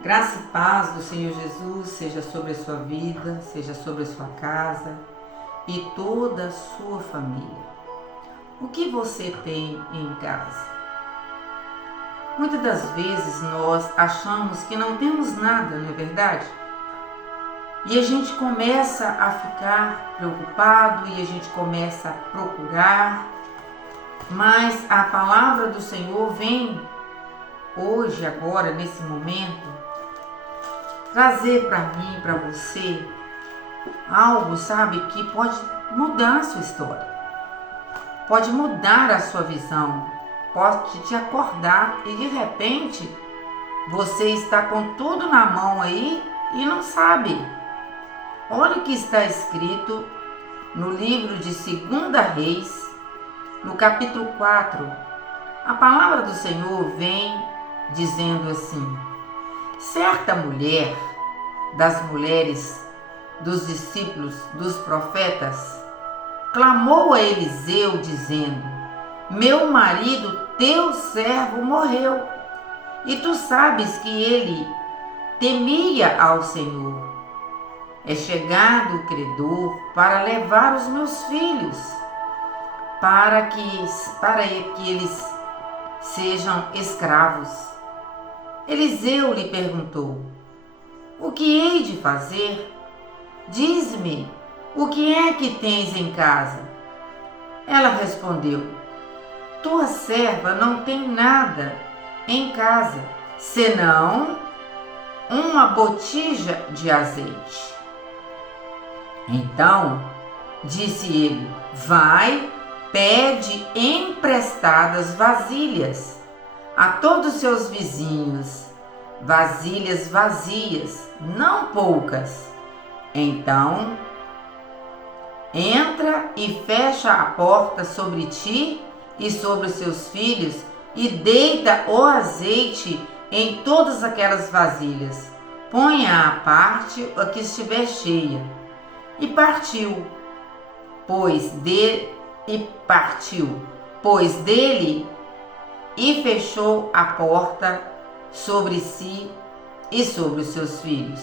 Graça e paz do Senhor Jesus seja sobre a sua vida, seja sobre a sua casa e toda a sua família. O que você tem em casa? Muitas das vezes nós achamos que não temos nada, não é verdade? E a gente começa a ficar preocupado e a gente começa a procurar, mas a palavra do Senhor vem hoje, agora, nesse momento, trazer para mim, para você, algo, sabe, que pode mudar a sua história, pode mudar a sua visão, pode te acordar e de repente você está com tudo na mão aí e não sabe. Olha o que está escrito no livro de 2 Reis, no capítulo 4. A palavra do Senhor vem dizendo assim: certa mulher, das mulheres dos discípulos dos profetas, clamou a Eliseu dizendo: meu marido, teu servo, morreu, e tu sabes que ele temia ao Senhor. É chegado o credor para levar os meus filhos, para que eles sejam escravos. Eliseu lhe perguntou: o que hei de fazer? Diz-me, o que é que tens em casa? Ela respondeu: tua serva não tem nada em casa, senão uma botija de azeite. Então disse ele: vai, pede emprestadas vasilhas a todos seus vizinhos, vasilhas vazias, não poucas. Então entra e fecha a porta sobre ti e sobre os seus filhos, e deita o azeite em todas aquelas vasilhas. Ponha à parte a que estiver cheia. E partiu, pois dele e fechou a porta sobre si e sobre os seus filhos.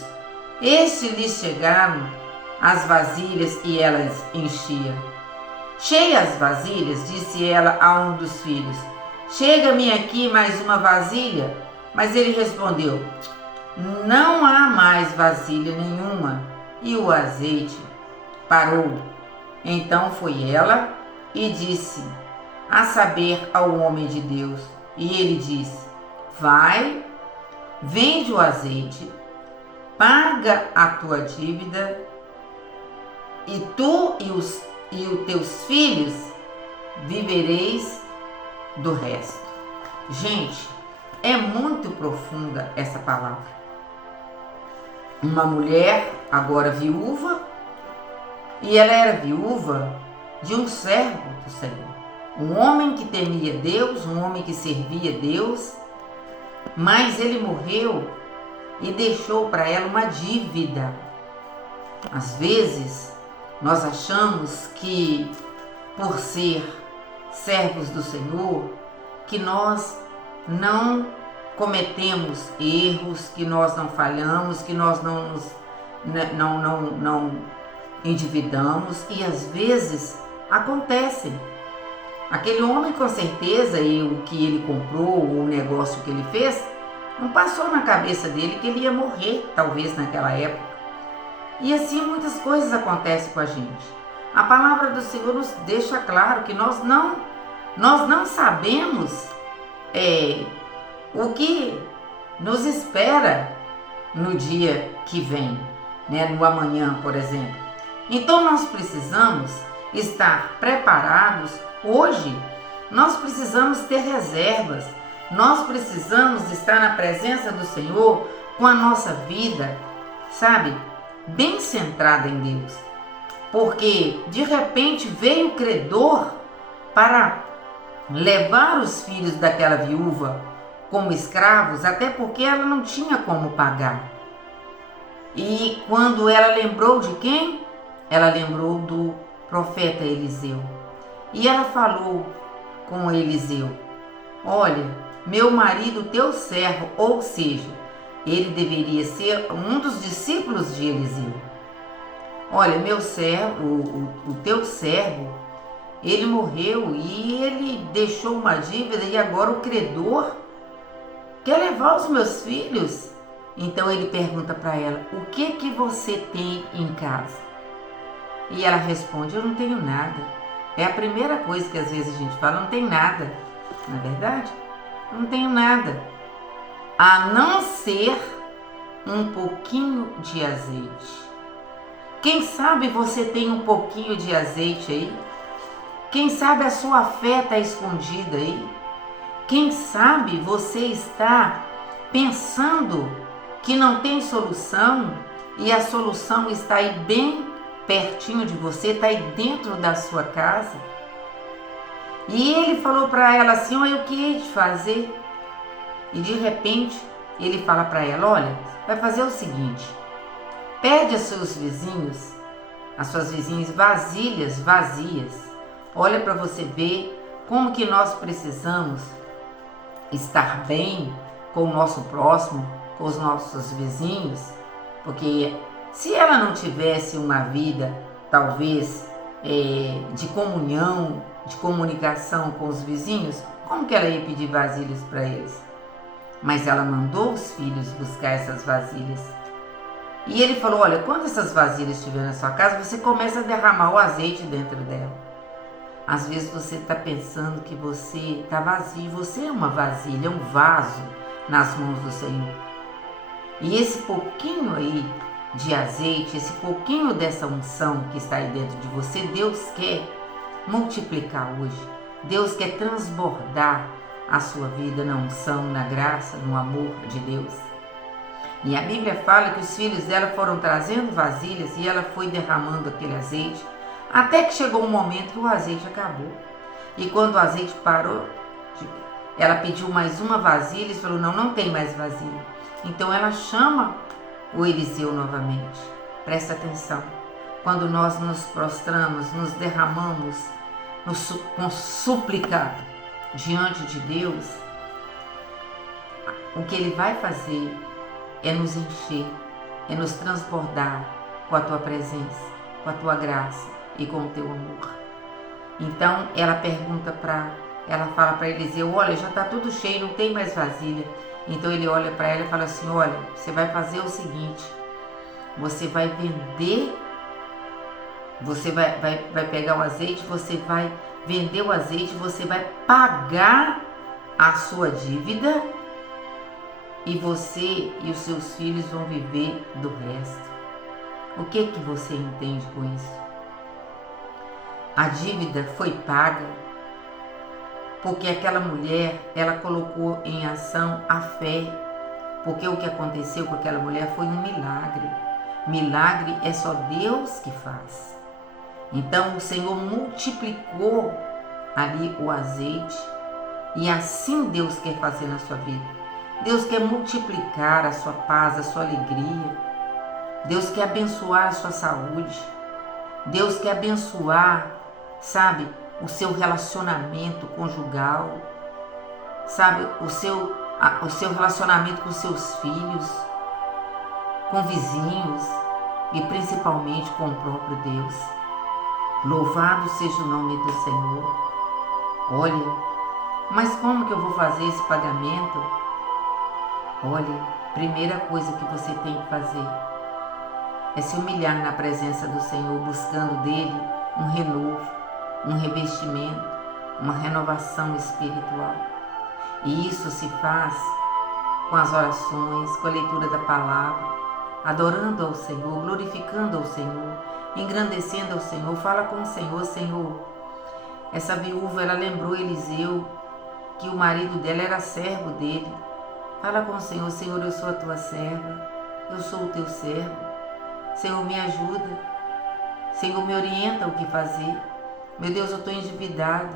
Este lhes chegaram as vasilhas e elas enchia. Cheia as vasilhas, disse ela a um dos filhos: chega-me aqui mais uma vasilha. Mas ele respondeu: não há mais vasilha nenhuma. E o azeite parou. Então foi ela e disse, a saber, ao homem de Deus. E ele disse: vai, vende o azeite, paga a tua dívida, e tu e os teus filhos vivereis do resto. Gente, é muito profunda essa palavra. Uma mulher, agora viúva, e ela era viúva de um servo do Senhor. Um homem que temia Deus, um homem que servia Deus, mas ele morreu e deixou para ela uma dívida. Às vezes, nós achamos que, por ser servos do Senhor, que nós não cometemos erros, que nós não falhamos, que nós não endividamos, e às vezes acontecem. Aquele homem, com certeza, e o que ele comprou, o negócio que ele fez, não passou na cabeça dele que ele ia morrer, talvez naquela época. E assim muitas coisas acontecem com a gente. A palavra do Senhor nos deixa claro que nós não sabemos o que nos espera no dia que vem, né? No amanhã, por exemplo. Então nós precisamos estar preparados hoje. Nós precisamos ter reservas. Nós precisamos estar na presença do Senhor com a nossa vida, sabe, bem centrada em Deus. Porque de repente veio o credor para levar os filhos daquela viúva como escravos, até porque ela não tinha como pagar. E quando ela lembrou de quem? Ela lembrou do profeta Eliseu. E ela falou com Eliseu: olha, meu marido, teu servo, ou seja, ele deveria ser um dos discípulos de Eliseu. Olha, meu servo, o teu servo, ele morreu e ele deixou uma dívida e agora o credor quer levar os meus filhos. Então ele pergunta para ela, o que você tem em casa? E ela responde, eu não tenho nada. É a primeira coisa que às vezes a gente fala, não tem nada. Não é verdade? Não tenho nada. A não ser um pouquinho de azeite. Quem sabe você tem um pouquinho de azeite aí? Quem sabe a sua fé está escondida aí? Quem sabe você está pensando que não tem solução e a solução está aí bem pertinho de você, está aí dentro da sua casa? E ele falou para ela assim, olha, o que hei de fazer? E de repente ele fala para ela, olha, vai fazer o seguinte, pede aos seus vizinhos, às suas vizinhas, vasilhas vazias. Olha para você ver como que nós precisamos estar bem com o nosso próximo, com os nossos vizinhos, porque se ela não tivesse uma vida, talvez, de comunhão, de comunicação com os vizinhos, como que ela ia pedir vasilhas para eles? Mas ela mandou os filhos buscar essas vasilhas. E ele falou, olha, quando essas vasilhas estiverem na sua casa, você começa a derramar o azeite dentro dela. Às vezes você está pensando que você está vazio, você é uma vasilha, é um vaso nas mãos do Senhor. E esse pouquinho aí de azeite, esse pouquinho dessa unção que está aí dentro de você, Deus quer multiplicar hoje. Deus quer transbordar a sua vida na unção, na graça, no amor de Deus. E a Bíblia fala que os filhos dela foram trazendo vasilhas e ela foi derramando aquele azeite, até que chegou um momento que o azeite acabou. E quando o azeite parou, ela pediu mais uma vasilha e falou, não tem mais vasilha. Então ela chama o Eliseu novamente. Presta atenção. Quando nós nos prostramos, nos derramamos, com súplica diante de Deus, o que Ele vai fazer é nos encher, é nos transbordar com a Tua presença, com a Tua graça e com o Teu amor. Então ela fala para Eliseu, olha, já está tudo cheio, não tem mais vasilha. Então ele olha para ela e fala assim, olha, você vai fazer o seguinte, você vai vender, você vai pegar o azeite, você vai vender o azeite, você vai pagar a sua dívida e você e os seus filhos vão viver do resto. O que você entende com isso? A dívida foi paga porque aquela mulher, ela colocou em ação a fé, porque o que aconteceu com aquela mulher foi um milagre. Milagre é só Deus que faz. Então o Senhor multiplicou ali o azeite e assim Deus quer fazer na sua vida. Deus quer multiplicar a sua paz, a sua alegria. Deus quer abençoar a sua saúde. Deus quer abençoar, sabe, o seu relacionamento conjugal, sabe, o seu relacionamento com seus filhos, com vizinhos e principalmente com o próprio Deus. Louvado seja o nome do Senhor. Olha, mas como que eu vou fazer esse pagamento? Olha, primeira coisa que você tem que fazer é se humilhar na presença do Senhor, buscando dele um renovo, um revestimento, uma renovação espiritual. E isso se faz com as orações, com a leitura da palavra, adorando ao Senhor, glorificando ao Senhor, engrandecendo ao Senhor. Fala com o Senhor, Senhor. Essa viúva, ela lembrou Eliseu que o marido dela era servo dele. Fala com o Senhor, Senhor, eu sou a tua serva, eu sou o teu servo. Senhor, me ajuda. Senhor, me orienta o que fazer. Meu Deus, eu estou endividado.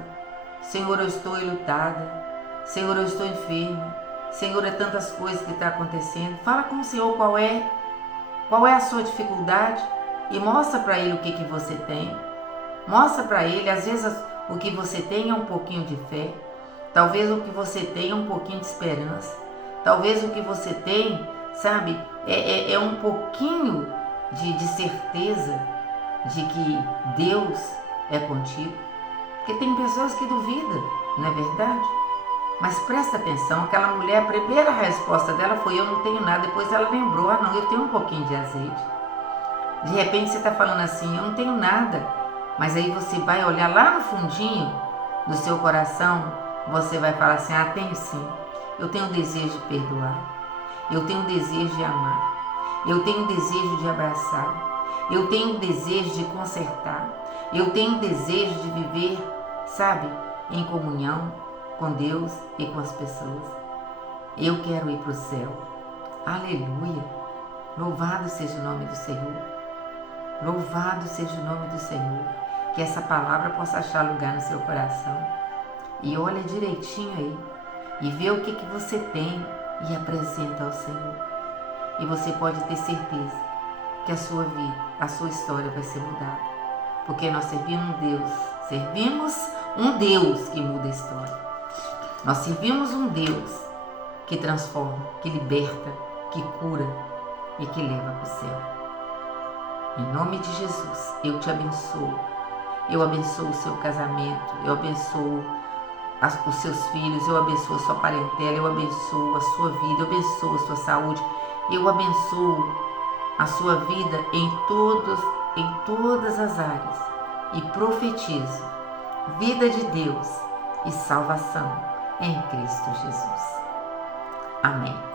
Senhor, eu estou enlutada. Senhor, eu estou enfermo. Senhor, é tantas coisas que estão acontecendo. Fala com o Senhor qual é a sua dificuldade e mostra para Ele o que você tem. Mostra para Ele, às vezes o que você tem é um pouquinho de fé. Talvez o que você tem é um pouquinho de esperança. Talvez o que você tem sabe? É um pouquinho de certeza de que Deus é contigo. Porque tem pessoas que duvidam, não é verdade? Mas presta atenção, aquela mulher, a primeira resposta dela foi: eu não tenho nada. Depois ela lembrou: ah não, eu tenho um pouquinho de azeite. De repente você está falando assim: eu não tenho nada. Mas aí você vai olhar lá no fundinho do seu coração, você vai falar assim: ah, tenho sim. Eu tenho desejo de perdoar. Eu tenho desejo de amar. Eu tenho desejo de abraçar. Eu tenho desejo de consertar. Eu tenho desejo de viver, sabe, em comunhão com Deus e com as pessoas. Eu quero ir para o céu. Aleluia! Louvado seja o nome do Senhor. Louvado seja o nome do Senhor. Que essa palavra possa achar lugar no seu coração. E olha direitinho aí. E vê o que você tem e apresenta ao Senhor. E você pode ter certeza que a sua vida, a sua história vai ser mudada. Porque nós servimos um Deus que muda a história. Nós servimos um Deus que transforma, que liberta, que cura e que leva para o céu. Em nome de Jesus, eu te abençoo. Eu abençoo o seu casamento, eu abençoo os seus filhos, eu abençoo a sua parentela, eu abençoo a sua vida, eu abençoo a sua saúde, eu abençoo a sua vida em todas as áreas e profetizo vida de Deus e salvação em Cristo Jesus. Amém.